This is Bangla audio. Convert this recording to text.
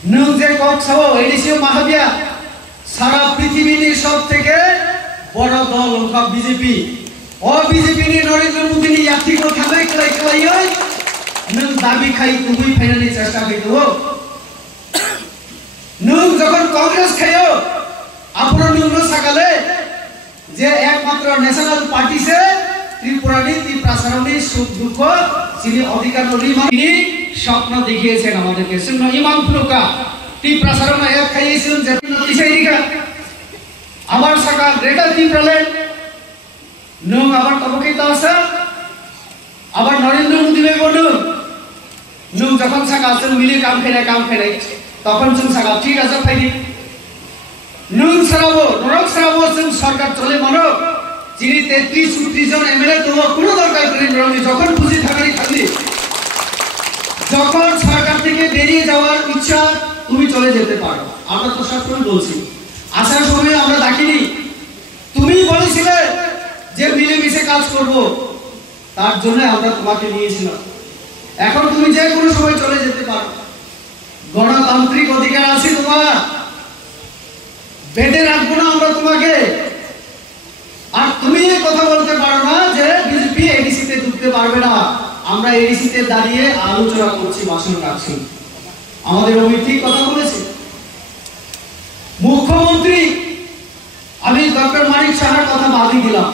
नों जे कक्साव एडिसियो माहाबिया सारा पृथ्वीनि सबथेके बड़ दल ओंखा बीजेपी ओ बीजेपी नि नरेंद्र मोदी नि यात्रिखौ थांलाय खालाय खालायै नों दाबि खाय तुबुई फाइनालनि चेष्टा खायतो नों যখন कांग्रेस खायो आपरो नोंनो साकाले जे एकमात्र ন্যাশনাল पार्टी से त्रिपुरानि त्रिप्रासारनि सुख दुख যিনি অধিকার তিনি স্বপ্ন দেখিয়েছেন আমাদেরকে শুনো ইমাম ফুলকা त्रिप्रासारना এক খাইয়েছেন যে তিসাইরিকা আবার সাকা রেটা তিপ্রালে नों आबार तबके तासा आबार नरेंद्र मोदी ने बोलो नों जखन साका जों मिले काम खेलाय तखन जों साका ठीक आछे फाइदि नों साराबो नरक साराबो जों सरकार चले मानो যিনি 33 জন এমএলএ তো কোনো দরকার করেন রঙে যখন খুশি থাকারই থাকলি যখন সরকার থেকে বেরিয়ে যাওয়ার ইচ্ছা তুমি চলে যেতে পারো আমরা তো সবসময় বলছি আসার সময় আমরা ডাকিনি তুমি বলেছিলে যে মিলে মিশে কাজ করব তার জন্য আমরা তোমাকে নিয়েছিলাম এখন তুমি যে কোনো সময় চলে যেতে পারো গণতান্ত্রিক অধিকার আছে তোমার বেঁধে রাখবো না আমরা তোমাকে আর তুমি এই কথা বলতে পারো না যে বিজেপি এডিসি তে ঢুকতে পারবে না আমরা এডিসি তে দাঁড়িয়ে আলোচনা করছি ভাষণ রাখছি আমাদের অমিত ঠিক কথা বলেছে মুখ্যমন্ত্রী আমি ডক্টর মানিক সাহার কথা বাদই দিলাম